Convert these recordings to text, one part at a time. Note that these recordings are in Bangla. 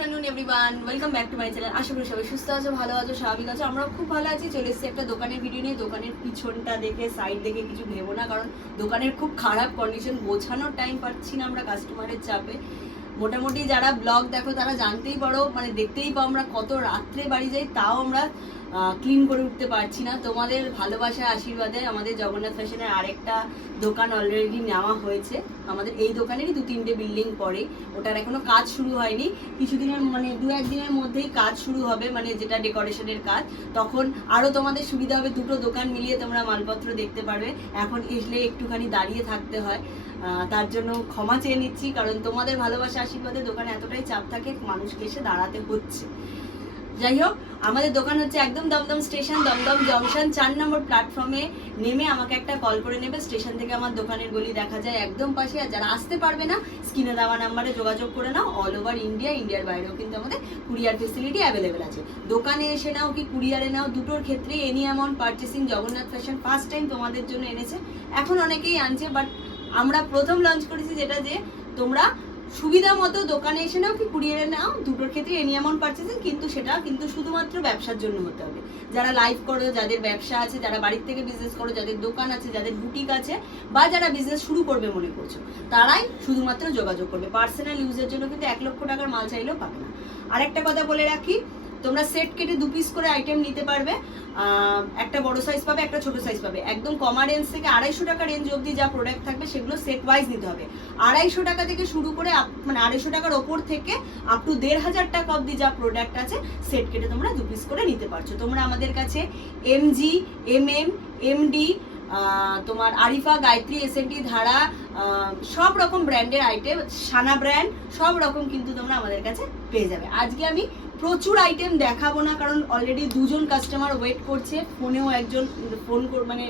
Afternoon everyone welcome back to my channel আশা করি সবাই সুস্থ আছো, ভালো আছো, স্বাভাবিক আছো। আমরা খুব ভালো আছি। চলে এসেছি একটা দোকানের ভিডিও নিয়ে। দোকানের পিছনটা দেখে সাইড দেখে কিছু ভেবো না, কারণ দোকানের খুব খারাপ কন্ডিশন বোঝানোর টাইম পাচ্ছি না আমরা কাস্টমারের চাপে। মোটামুটি যারা ব্লগ দেখো, তারা জানতেই পারো মানে দেখতেই পাও আমরা কত রাত্রে বাড়ি যাই, তাও আমরা ক্লিন করে উঠতে পারছি না। তোমাদের ভালোবাসা আশীর্বাদে আমাদের জগন্নাথ ফ্যাশনের আরেকটা দোকান অলরেডি নেওয়া হয়েছে। আমাদের এই দোকানেরই দু তিনটে বিল্ডিং পরে ওটার এখনও কাজ শুরু হয়নি। কিছুদিনের মানে দু একদিনের মধ্যেই কাজ শুরু হবে মানে যেটা ডেকোরেশনের কাজ। তখন আরও তোমাদের সুবিধা হবে, দুটো দোকান মিলিয়ে তোমরা মালপত্র দেখতে পারবে। এখন এসলে একটুখানি দাঁড়িয়ে থাকতে হয়। তার জন্য ক্ষমা চেয়ে নিচ্ছি, কারণ তোমাদের ভালোবাসা আশীর্বাদে দোকানে এতটাই চাপ থাকে, মানুষকে এসে দাঁড়াতে হচ্ছে। যাই হোক, আমাদের দোকান হচ্ছে একদম দমদম স্টেশন, দমদম জংশন, চার নম্বর প্ল্যাটফর্মে নেমে আমাকে একটা কল করে নেবে। স্টেশন থেকে আমার দোকানের গলি দেখা যায় একদম পাশে। আর যারা আসতে পারবে না স্ক্রিনে দেওয়া নাম্বারে যোগাযোগ করে নাও। অল ওভার ইন্ডিয়া ইন্ডিয়ার বাইরেও কিন্তু আমাদের কুরিয়ার ফেসিলিটি অ্যাভেলেবেল আছে। দোকানে এসে নাও কি কুরিয়ারে নাও, দুটোর ক্ষেত্রে any amount purchasing Jagannath fashion first time তোমাদের জন্য এনেছে। এখন অনেকেই আনছে বাট আমরা প্রথম লঞ্চ করেছি যেটা যে তোমরা সুবিধা মতো দোকানে এসে নাও কি কুড়িয়ে নাও, দুটোর ক্ষেত্রে এনি অ্যামাউন্ট পারচেসিং কিন্তু সেটা কিন্তু শুধুমাত্র ব্যবসার জন্য হতে হবে। যারা লাইভ করো, যাদের ব্যবসা আছে, যারা বাড়ির থেকে বিজনেস করো, যাদের দোকান আছে, যাদের বুটিক আছে, বা যারা বিজনেস শুরু করবে মনে করছ, তারাই শুধুমাত্র যোগাযোগ করবে। পার্সোনাল ইউজের জন্য কিন্তু এক লক্ষ টাকার মাল চাইলেও পাবে না। আরেকটা কথা বলে রাখি তোমরা সেট কেটে দু পিস করে আইটেম নিতে পারবে। একটা বড় সাইজ পাবে, একটা ছোট সাইজ পাবে। একদম কমা রেঞ্জ থেকে আড়াইশো টাকা রেঞ্জ অবধি যা প্রোডাক্ট থাকবে সেগুলো সেট ওয়াইজ নিতে হবে। আড়াইশো টাকা থেকে শুরু করে মানে আড়াইশো টাকার ওপর থেকে আপ টু দেড় হাজার টাকা অবধি যা প্রোডাক্ট আছে সেট কেটে তোমরা দু পিস করে নিতে পারছ। তোমরা আমাদের কাছে এমজি এম এম এমডি তোমার আরিফা, গায়ত্রী এসএনটি ধারা সব রকম ব্র্যান্ডের আইটেম সানা ব্র্যান্ড সব রকম কিন্তু তোমরা আমাদের কাছে পেয়ে যাবে। আজকে আমি প্রচুর আইটেম দেখাবো না, কারণ অলরেডি দুজন কাস্টমার ওয়েট করছে, ফোনেও একজন ফোন মানে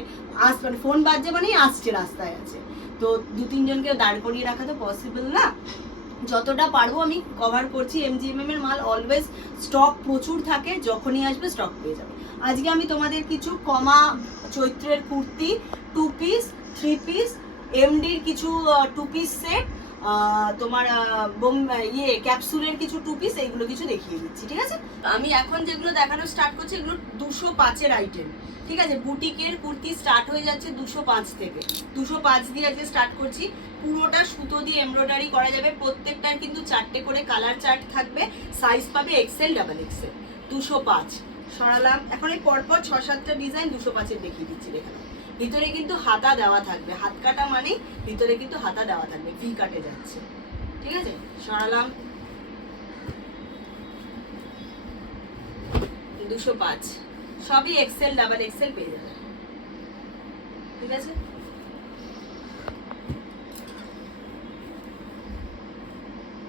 আস মানে ফোন বাজছে মানেই আসছে, রাস্তায় আছে। তো দু তিনজনকে দাঁড় করিয়ে রাখা তো পসিবল না। যতটা পারব আমি কভার করছি এমজিএমএম এর মাল অলওয়েজ স্টক প্রচুর থাকে, যখনই আসবে স্টক পেয়ে যাবে। আজকে আমি তোমাদের কিছু কমা চৈত্রের kurti two piece three piece এমডির কিছু টু পিস সেট তোমার বোম- ইয়ে ক্যাপসুলের কিছু টু পিস এইগুলো কিছু দেখিয়ে দিচ্ছি, ঠিক আছে? আমি এখন যেগুলো দেখানো স্টার্ট করছি, এগুলো দুশো পাঁচের আইটেম ঠিক আছে? বুটিকের কুর্তি স্টার্ট হয়ে যাচ্ছে দুশো পাঁচ থেকে। দুশো পাঁচ দিয়ে আজকে স্টার্ট করছি। পুরোটা সুতো দিয়ে এমব্রয়ডারি করা যাবে। প্রত্যেকটার কিন্তু চারটে করে কালার চার্ট থাকবে। সাইজ পাবে এক্সেল ডাবল এক্সেল দুশো পাঁচ। সরালাম। এখন এই পরপর ছ সাতটা ডিজাইন দুশো পাঁচের দেখিয়ে দিচ্ছি, দেখে নাও। ভিতরে কিন্তু হাতা দেওয়া থাকবে। হাত কাটা মানেই ভিতরে কিন্তু হাতা দেওয়া থাকবে। ভি কাটে যাচ্ছে। ঠিক আছে? সরালাম। দুশো পাঁচ। সবই এক্সেল ডাবল এক্সেল পেয়ে যাবে। ঠিক আছে?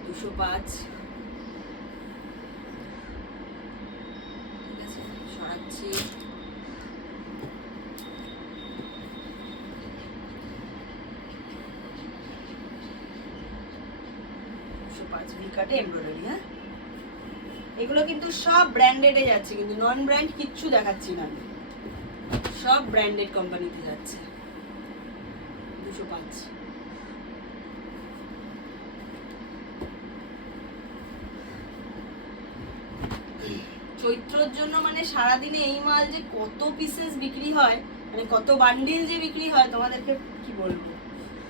দুশো পাঁচ। ঠিক আছে? সরাচ্ছি। দুশো পাঁচ ভি কাটে এমব্রয়ডারি হ্যাঁ? এগুলো কিন্তু সব ব্র্যান্ডেডে যাচ্ছে, কিন্তু নন ব্র্যান্ড কিচ্ছু দেখাচ্ছি না আমি। সব ব্র্যান্ডেড কোম্পানিতে যাচ্ছে। দুশো পাঁচ। চৈত্রর জন্য মানে সারাদিনে এই মাল যে কত পিসেস বিক্রি হয় মানে কত বান্ডিল যে বিক্রি হয়, তোমাদেরকে কি বলব?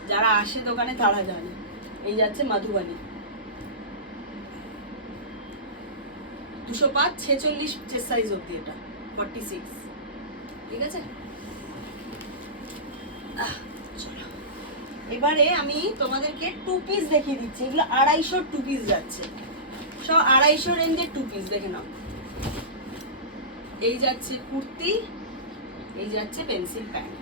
যারা আসে দোকানে তারা জানে। এই যাচ্ছে মাধুবানি দুশো পাঁচ, ছেচল্লিশ চেস সাইজ অব্দি এটা ফর্টি সিক্স ঠিক আছে। এবারে আমি তোমাদেরকে টু পিস দেখিয়ে দিচ্ছি। এগুলো আড়াইশো টু পিস যাচ্ছে। সব আড়াইশো রেঞ্জের টু পিস দেখে নাও। এই যাচ্ছে কুর্তি, এই যাচ্ছে pencil pant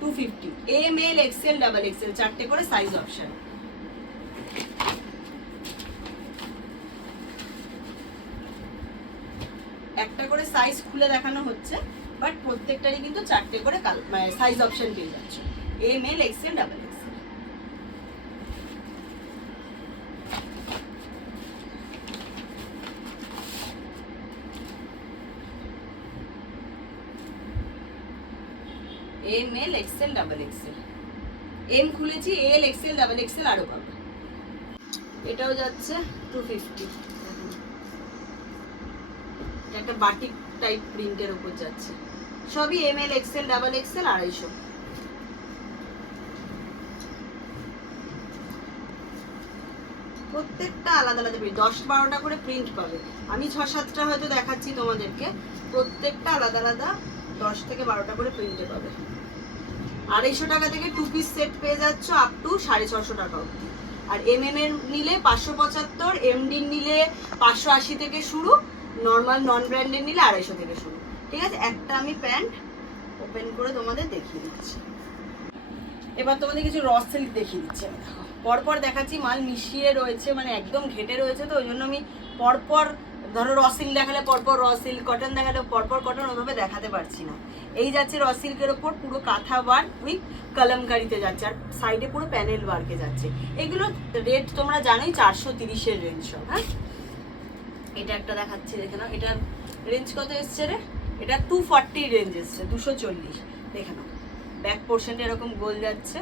two fifty M L XL double XL চারটে করে সাইজ অপশন একটা করে সাইজ খুলে দেখানো হচ্ছে বাট প্রত্যেকটারই কিন্তু চারটে করে সাইজ অপশন পেয়ে যাচ্ছে। M L XL double XL M L XL double XL M খুলেছি এল এক্সেল ডাবল এক্সেল আরও পাবে। এটাও যাচ্ছে টু ফিফটি একটা বাটিক টাইপ প্রিন্টের উপর যাচ্ছে। সবই M L XL double XL আড়াইশো। প্রত্যেকটা আলাদা আলাদা দশ বারোটা করে প্রিন্ট পাবে। আমি ছ সাতটা হয়তো দেখাচ্ছি তোমাদেরকে। প্রত্যেকটা আলাদা আলাদা দশ থেকে বারোটা করে প্রিন্টে পাবে। আড়াইশো টাকা থেকে টু পিস সেট পেয়ে যাচ্ছ আপ টু সাড়ে ছশো টাকা অবধি। আর এম এম এর নিলে পাঁচশো পঁচাত্তর এমডির নিলে পাঁচশো আশি থেকে শুরু। নর্মাল নন ব্র্যান্ডের নিলে আড়াইশো থেকে শুরু। ঠিক আছে? একটা আমি প্যান্ট ওপেন করে তোমাদের দেখিয়ে দিচ্ছি। এবার তোমাদের কিছু রস সিল্ক দেখিয়ে দিচ্ছি পরপর দেখাচ্ছি, মাল মিশিয়ে রয়েছে মানে একদম ঘেটে রয়েছে তো, ওই জন্য আমি পরপর, ধরো র সিল্ক দেখালে পরপর র সিল্ক কটন দেখালে পরপর কটন ওইভাবে দেখাতে পারছি না। এই যাচ্ছে র সিল্কের ওপর পুরো কাঁথা বার উইথ কলমকারিতে যাচ্ছে, আর সাইডে পুরো প্যানেল ওয়ার্কে যাচ্ছে। এগুলো রেট তোমরা জানোই, চারশো তিরিশের রেঞ্জ সব হ্যাঁ? এটা একটা দেখাচ্ছি, দেখে নাও। এটার রেঞ্জ কত এসছে রে? এটা টু ফর্টি রেঞ্জ এসছে, দুশো চল্লিশ। দেখে নাও। ব্যাক পোর্শনটা এরকম গোল যাচ্ছে।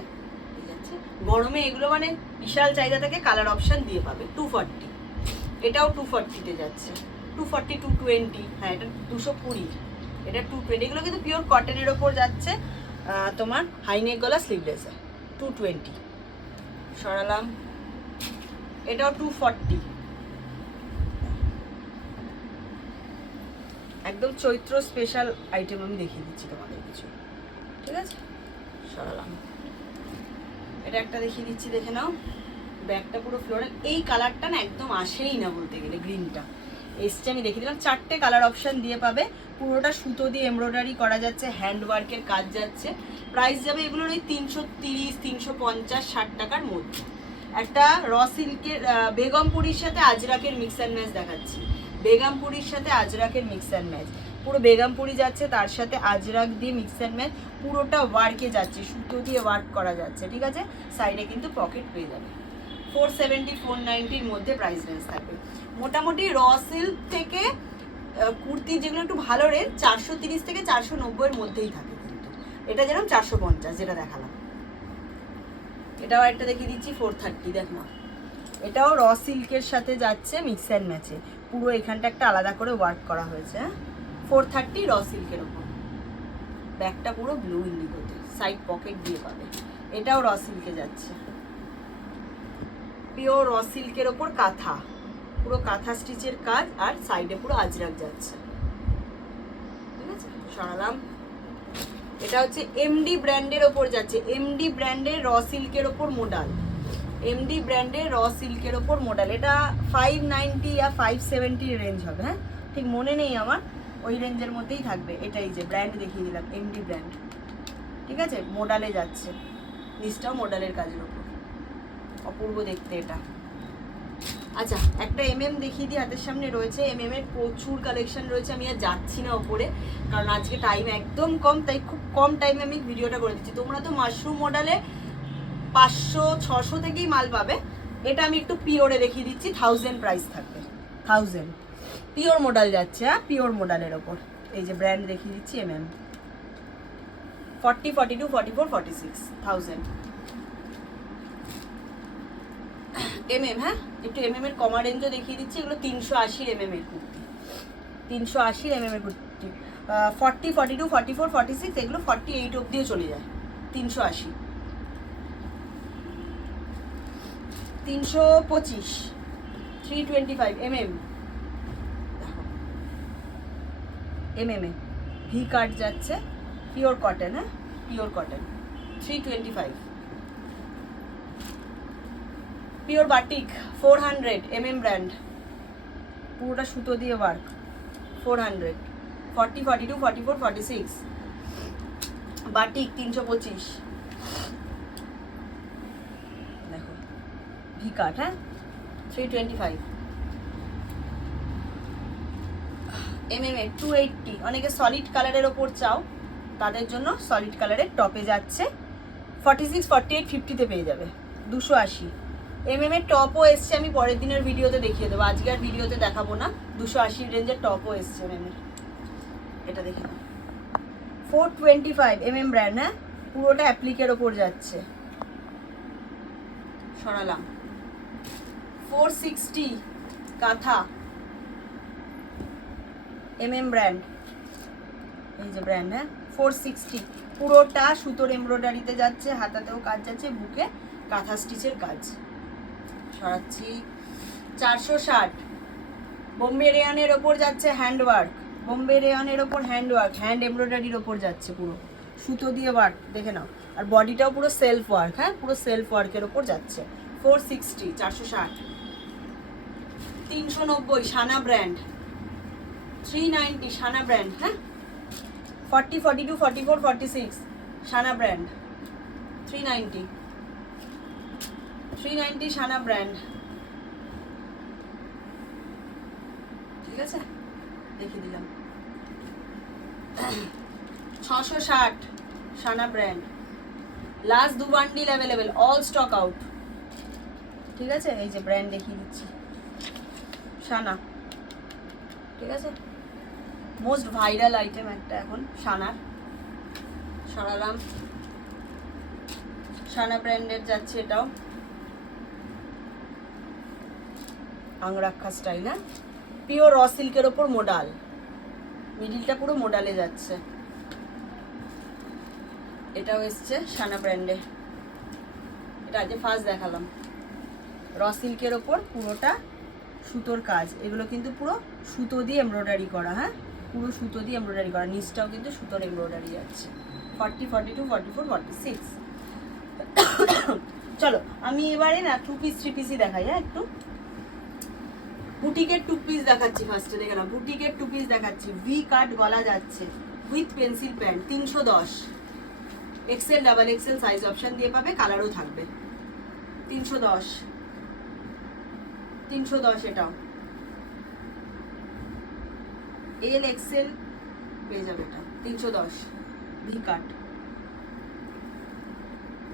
গরমে এগুলো মানে বিশাল চাহিদা থেকে কালার অপশান দিয়ে পাবে। টু ফর্টি এটাও টু ফর্টিতে যাচ্ছে। টু ফর্টি টু টোয়েন্টি হ্যাঁ এটা দুশো কুড়ি। এটা টু টোয়েন্টি এগুলো কিন্তু পিওর কটনের ওপর যাচ্ছে তোমার হাইনেক গলা স্লিভলেসে টু টোয়েন্টি সরালাম। এটাও টু ফর্টি একদম চৈত্র স্পেশাল আইটেম আমি দেখিয়ে দিচ্ছি তোমাদের কিছু। ঠিক আছে? সরালাম। এটা একটা দেখিয়ে দিচ্ছি, দেখে নাও। ব্যাগটা পুরো ফ্লোরাল এই কালারটা না একদম আসেই না বলতে গেলে গ্রিনটা এসছে, আমি দেখিয়ে দিলাম। চারটে কালার অপশান দিয়ে পাবে। পুরোটা সুতো দিয়ে এমব্রয়ডারি করা যাচ্ছে হ্যান্ড ওয়ার্কের কাজ যাচ্ছে। প্রাইস যাবে এগুলোর ওই তিনশো তিরিশ, তিনশো পঞ্চাশ, ষাট টাকার মধ্যে। একটা র সিল্কের বেগমপুরির সাথে আজরাকের মিক্স অ্যান্ড ম্যাচ দেখাচ্ছি। বেগমপুরির সাথে আজরাকের মিক্স অ্যান্ড ম্যাচ পুরো বেগমপুরি যাচ্ছে, তার সাথে আজরাক দিয়ে মিক্স অ্যান্ড ম্যাচ পুরোটা ওয়ার্কে যাচ্ছে, সুতো দিয়ে ওয়ার্ক করা যাচ্ছে, ঠিক আছে? সাইডে কিন্তু পকেট পেয়ে যাবে। ফোর সেভেন্টি ফোর নাইনটির মধ্যে প্রাইস রেঞ্জ থাকবে। মোটামুটি র সিল্ক থেকে কুর্তি যেগুলো একটু ভালো রেঞ্জ চারশো তিরিশ থেকে চারশো নব্বইয়ের মধ্যেই থাকে কিন্তু। এটা যেরকম চারশো পঞ্চাশ যেটা দেখালাম। এটাও একটা দেখিয়ে দিচ্ছি ফোর থার্টি দেখ না এটাও র সিল্কের সাথে যাচ্ছে মিক্স অ্যান্ড ম্যাচে পুরো এখানটা একটা আলাদা করে ওয়ার্ক করা হয়েছে হ্যাঁ? ফোর থার্টি র সিল্কের ওপর। ব্যাগটা পুরো ব্লু ইন্ডিগোতে সাইড পকেট দিয়ে পাবে। এটাও র সিল্কে যাচ্ছে। পিওর র সিল্কের ওপর কাঁথা। পুরো কাঁথা স্টিচের কাজ আর সাইডে পুরো আজরাক যাচ্ছে। ঠিক আছে? সরালাম। এটা হচ্ছে এমডি ব্র্যান্ডের ওপর যাচ্ছে। এমডি ব্র্যান্ডের র সিল্কের ওপর মোডাল এমডি ব্র্যান্ডের র সিল্কের ওপর মডেল এটা ফাইভ নাইনটি আর ফাইভ সেভেন্টির রেঞ্জ হবে হ্যাঁ? ঠিক মনে নেই আমার, ওই রেঞ্জের মধ্যেই থাকবে। এটাই যে ব্র্যান্ড দেখিয়ে দিলাম এমডি ব্র্যান্ড ঠিক আছে? মোডালে যাচ্ছে। নিচটাও মোডালের কাজের ওপর। অপূর্ব দেখতে এটা। আচ্ছা একটা এম এম দেখিয়ে দিই, হাতের সামনে রয়েছে। এম এম এর প্রচুর কালেকশন রয়েছে, আমি আর যাচ্ছি না ওপরে। কারণ আজকে টাইম একদম কম, তাই খুব কম টাইমে আমি ভিডিওটা করে দিচ্ছি। তোমরা তো মাশরুম মডেলে পাঁচশো, ছশো থেকেই মাল পাবে। এটা আমি একটু পিওরে দেখিয়ে দিচ্ছি থাউজেন্ড প্রাইস থাকবে। থাউজেন্ড পিওর মডেল যাচ্ছে হ্যাঁ? পিওর মডেলের ওপর। এই যে ব্র্যান্ড দেখিয়ে দিচ্ছি M M forty forty two forty four forty six thousand M M হ্যাঁ? একটু এম এম এর কমা রেঞ্জও দেখিয়ে দিচ্ছি, এগুলো তিনশো আশির এম এম এর কুর্তি। তিনশো আশির এম এম এর kurti. Forty forty two forty four forty six এগুলো ফর্টি এইট অব্দিও চলে যায়। তিনশো আশি। তিনশো পঁচিশ three twenty five M M M M a V cut যাচ্ছে পিওর কটন হ্যাঁ? Pure cotton three twenty five pure batik four hundred M M brand পুরোটা সুতো দিয়ে work four hundred forty forty two forty four forty six batik তিনশো পঁচিশ দেখো ভি কাট হ্যাঁ three twenty five M M এ টু এইটটি অনেকে সলিড কালারের ওপর চাও, তাদের জন্য সলিড কালারের টপে যাচ্ছে ফর্টি সিক্স ফর্টি এইট ফিফটিতে পেয়ে যাবে, দুশো আশি। এম এম এর টপও এসছে, আমি পরের দিনের ভিডিওতে দেখিয়ে দেবো। আজকের ভিডিওতে দেখাবো না, দুশো আশি রেঞ্জের টপও এসছে এম এর। এটা দেখে নাও। Four twenty five M M brand হ্যাঁ পুরোটা অ্যাপ্লিকের ওপর যাচ্ছে। সরালাম। Four sixty kantha. M M brand এই যে ব্র্যান্ড হ্যাঁ? Four sixty. পুরোটা সুতোর এমব্রয়ডারিতে যাচ্ছে, হাতাতেও কাজ যাচ্ছে, বুকে কাঁথা স্টিচের কাজ। সরাচ্ছি। চারশো ষাট। বোম্বে রেয়ানের ওপর যাচ্ছে হ্যান্ডওয়ার্ক বোম্বে রেয়ানের ওপর হ্যান্ডওয়ার্ক হ্যান্ড এমব্রয়ডারির ওপর যাচ্ছে পুরো। সুতো দিয়ে ওয়ার্ক দেখে নাও। আর বডিটাও পুরো সেলফ ওয়ার্ক হ্যাঁ? পুরো সেলফ ওয়ার্কের ওপর যাচ্ছে। ফোর সিক্সটি, চারশো ষাট। তিনশো নব্বই Sana brand. Three ninety Sana brand হ্যাঁ? Forty forty two, forty four, forty six Sana brand. Three ninety. Three ninety Sana brand. ঠিক আছে? দেখিয়ে দিলাম। ছশো ষাট সানা ব্র্যান্ড। লাস্ট দু bundle available all stock out ঠিক আছে? এই যে ব্র্যান্ড দেখিয়ে দিচ্ছি। সানা ঠিক আছে? মোস্ট ভাইরাল আইটেম একটা এখন সানার সরালাম সানা ব্র্যান্ডের যাচ্ছে এটাও। আংরাক্ষা স্টাইল হ্যাঁ? পিওর র সিল্কের ওপর মোডাল মিডিলটা পুরো মোডালে যাচ্ছে। এটাও এসছে সানা ব্র্যান্ডে এটা আজকে ফার্স্ট দেখালাম। র সিল্কের ওপর পুরোটা সুতোর কাজ, এগুলো কিন্তু পুরো সুতো দিয়ে এমব্রয়ডারি করা হ্যাঁ? পুরো সুতো দিয়ে এমব্রয়ডারি করা, নিচটাও কিন্তু সুতোর এমব্রয়ডারি যাচ্ছে। Forty forty two forty four forty six চলো, আমি এবারে না টু পিস থ্রি পিসই দেখাই হ্যাঁ একটু। বুটিকের টু পিস দেখাচ্ছি ফার্স্টে দেখে না বুটিকের টু পিস দেখাচ্ছি। ভি কাট গলা যাচ্ছে। উইথ পেন্সিল প্যান্ট তিনশো দশ। XL double XL size option দিয়ে পাবে কালারও থাকবে। তিনশো দশ। তিনশো দশ এটাও এল এক্সেল পেয়ে যাবে এটা, তিনশো দশ ভি কাট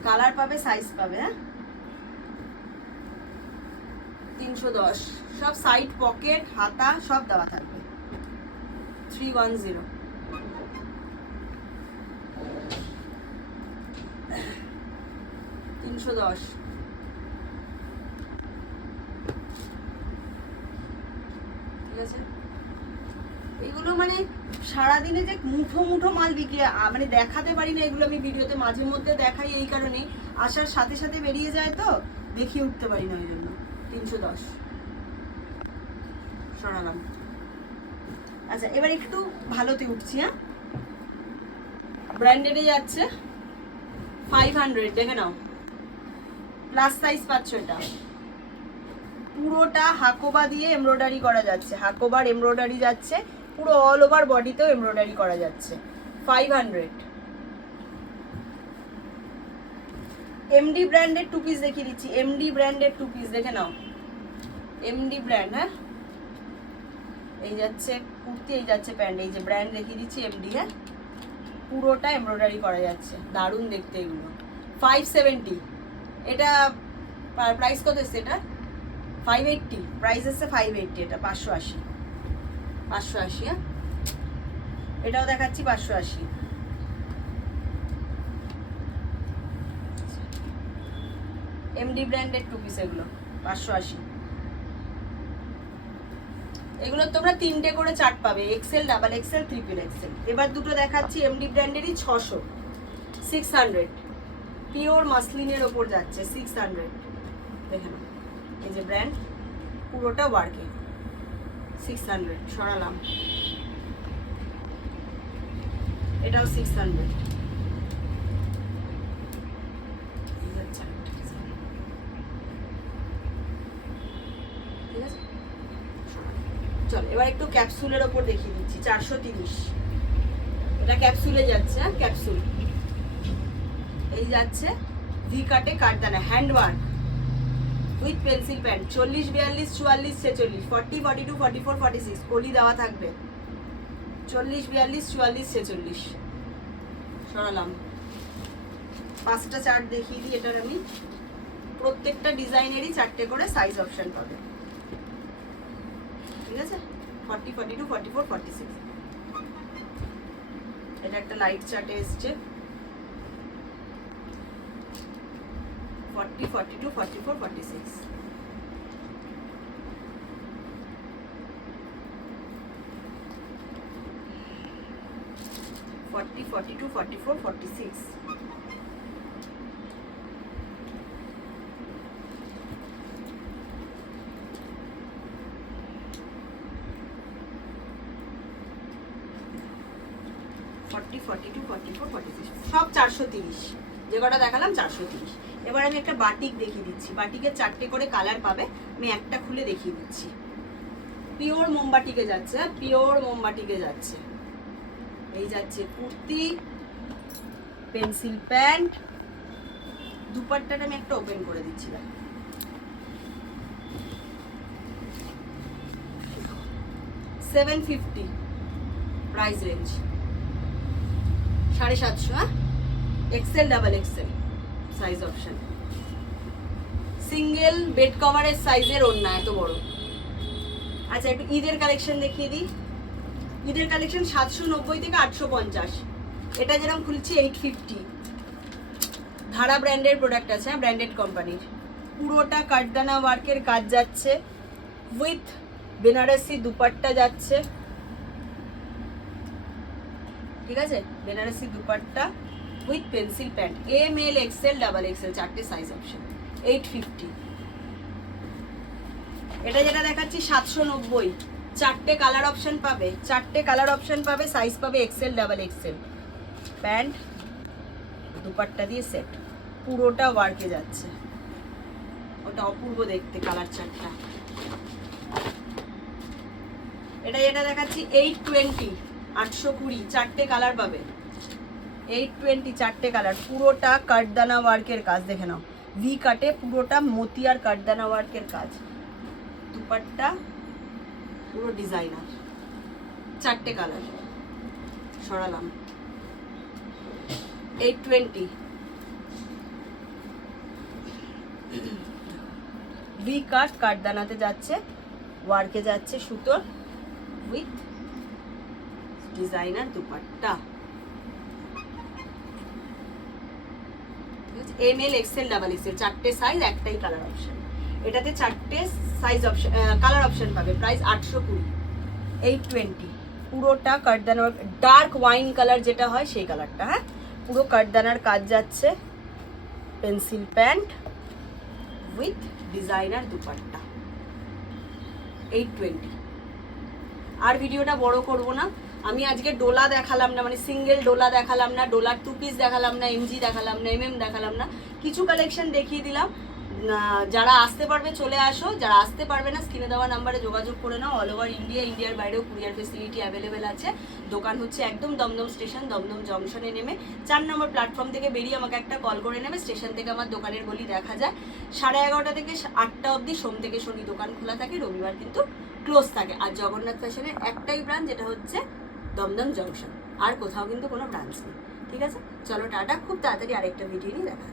কালার পাবে সাইজ পাবে হ্যাঁ? তিনশো দশ। সব সাইড পকেট হাতা, সব দেওয়া থাকবে। থ্রি ওয়ান জিরো তিনশো দশ ঠিক আছে এগুলো মানে সারাদিনে যে মুঠো মুঠো মাল বিক্রি মানে দেখাতে পারি না এগুলো আমি ভিডিওতে মাঝে মধ্যে দেখাই এই কারণে। আসার সাথে সাথে বেরিয়ে যায় তো, দেখিয়ে উঠতে পারি না ওই জন্য। তিনশো দশ। সরালাম। আচ্ছা এবার একটু ভালোতে উঠছি হ্যাঁ? ব্র্যান্ডেডে যাচ্ছে ফাইভ হান্ড্রেড দেখে নাও। প্লাস সাইজ পাচ্ছ এটা। পুরোটা হাকোবা দিয়ে এমব্রয়ডারি করা যাচ্ছে। হাকোবার এমব্রয়ডারি যাচ্ছে। পুরো অল ওভার বডিতেও এমব্রয়ডারি করা যাচ্ছে। ফাইভ হান্ড্রেড এমডি ব্র্যান্ডের টু পিস দেখিয়ে দিচ্ছি। এমডি ব্র্যান্ডের টু পিস দেখে নাও। এমডি ব্র্যান্ড হ্যাঁ? এই যাচ্ছে, কুর্তি, এই যাচ্ছে প্যান্ট, এই যে ব্র্যান্ড দেখিয়ে দিচ্ছি এমডি হ্যাঁ? পুরোটা এমব্রয়ডারি করা যাচ্ছে। দারুণ দেখতে এগুলো। ফাইভ সেভেন্টি এটা প্রাইস কত এসছে এটা? ফাইভ এইটটি প্রাইস এসছে ফাইভ এইটটি এটা পাঁচশো আশি। পাঁচশো আশি হ্যাঁ? এটাও দেখাচ্ছি পাঁচশো আশি। এমডি ব্র্যান্ডের টু পিস এগুলো, পাঁচশো আশি। এগুলো তোমরা তিনটে করে চার্ট পাবে XL double XL triple XL এবার দুটো দেখাচ্ছি এমডি ব্র্যান্ডেরই ছশো। সিক্স হান্ড্রেড পিওর মাসলিনের ওপর যাচ্ছে সিক্স হান্ড্রেড দেখে এই যে ব্র্যান্ড পুরোটা ওয়ার্কে সিক্স হান্ড্রেড সরালাম এটাও সিক্স হান্ড্রেড চল এবার একটু ক্যাপসুলের ওপর দেখিয়ে দিচ্ছি, চারশো তিরিশ। এটা ক্যাপসুলে যাচ্ছে হ্যাঁ ক্যাপসুল। এই যাচ্ছে ভি কাটে কাটদানা hand work with pencil pant চল্লিশ, বিয়াল্লিশ, চুয়াল্লিশ, ছেচল্লিশ forty forty two forty four forty six কলি দেওয়া থাকবে। চল্লিশ, বিয়াল্লিশ, চুয়াল্লিশ, ছেচল্লিশ। সরালাম। পাঁচটা চার্ট দেখিয়ে দিই এটার আমি। প্রত্যেকটা ডিজাইনেরই চারটে করে সাইজ অপশান পাবে। ঠিক আছে? Forty forty two forty four forty six এটা একটা লাইট চার্টে এসছে। Forty forty two forty four forty six forty forty two forty four forty six forty forty two forty four forty six সব চারশো তিরিশ। যে কটা দেখালাম, চারশো তিরিশ। এবার আমি একটা বাটিক দেখিয়ে দিচ্ছি। বাটিকের চারটে করে কালার পাবে। আমি একটা খুলে দেখিয়ে দিচ্ছি। পিওর মোমবাটিকে যাচ্ছে, পিওর মোমবাটিকে যাচ্ছে। এই যাচ্ছে কুর্তি, পেন্সিল প্যান্ট। দুপাট্টাটা আমি একটা ওপেন করে দিচ্ছিলাম সেভেন ফিফটি প্রাইস রেঞ্জ। সাড়ে সাতশো হ্যাঁ? XL, double XL. Size option single bed কভারের সাইজের ওড়না এত বড়। আচ্ছা একটু ঈদের কালেকশন দেখিয়ে দিই। ঈদের কালেকশন সাতশো নব্বই থেকে আটশো পঞ্চাশ। এটা যেরকম খুলছি এইট ফিফটি ধারা ব্র্যান্ডের প্রোডাক্ট আছে হ্যাঁ ব্র্যান্ডেড কোম্পানির পুরোটা কাঠদানা ওয়ার্কের কাজ যাচ্ছে। উইথ বেনারসি দুপাট্টা যাচ্ছে। ঠিক আছে? Benarasi dupatta. With pencil pant M L XL double XL চারটে সাইজ অপশন এইট ফিফটি এটা যেটা দেখাচ্ছি, সাতশো নব্বই। চারটে কালার অপশন পাবে। চারটে কালার অপশন পাবে সাইজ পাবে XL double XL pant dupatta দিয়ে সেট পুরোটা ওয়ার্কে যাচ্ছে। ওটা অপূর্ব দেখতে কালার চারটা এটা যেটা দেখাচ্ছি এইট টোয়েন্টি আটশো কুড়ি। চারটে কালার পাবে। এইট টোয়েন্টি চারটে কালার পুরোটা কাঠদানা ওয়ার্কের কাজ, দেখে নাও। ভি কাটে পুরোটা মতিয়ার কাঠদানা ওয়ার্কের কাজ। দুপাট্টা, পুরো ডিজাইনার চারটে কালার সরালাম। এইট টোয়েন্টি ভি কাট কাঠদানাতে যাচ্ছে ওয়ার্কে যাচ্ছে সুতোর with designer dupatta. M L XL double XL চারটে সাইজ একটাই কালার অপশন এটাতে চারটে সাইজ অপশন কালার অপশন পাবে প্রাইস আটশো কুড়ি। এইট টোয়েন্টি পুরোটা কাঠদানার ডার্ক ওয়াইন কালার যেটা হয় সেই কালারটা হ্যাঁ? পুরো কাঠদানার কাজ যাচ্ছে pencil pant with designer dupatta. Eight twenty আর ভিডিওটা বড় করব না। আমি আজকে ডোলা দেখালাম না মানে সিঙ্গেল ডোলা দেখালাম না, ডোলার টু পিস দেখালাম না এমজি দেখালাম না এমএম দেখালাম না। কিছু কালেকশন দেখিয়ে দিলাম। যারা আসতে পারবে চলে আসো, যারা আসতে পারবে না, স্ক্রিনে দেওয়া নাম্বারে যোগাযোগ করে নাও। অল ওভার ইন্ডিয়া ইন্ডিয়ার বাইরেও কুরিয়ার ফেসিলিটি অ্যাভেলেবেল আছে। দোকান হচ্ছে একদম দমদম স্টেশন দমদম জংশনে নেমে। চার নম্বর প্ল্যাটফর্ম থেকে বেরিয়ে আমাকে একটা কল করে নেবে স্টেশন থেকে আমার দোকানের গলি দেখা যায়। সাড়ে এগারোটা থেকে আটটা অবধি সোম থেকে শনি দোকান খোলা থাকে, রবিবার কিন্তু ক্লোজ থাকে। আর জগন্নাথ ফ্যাশনের একটাই ব্রাঞ্চ যেটা হচ্ছে দমদম জংশন আর কোথাও কিন্তু কোনো ব্রাঞ্চ নেই, ঠিক আছে? চলো টাটা, খুব তাড়াতাড়ি আরেকটা ভিডিও নিয়ে দেখা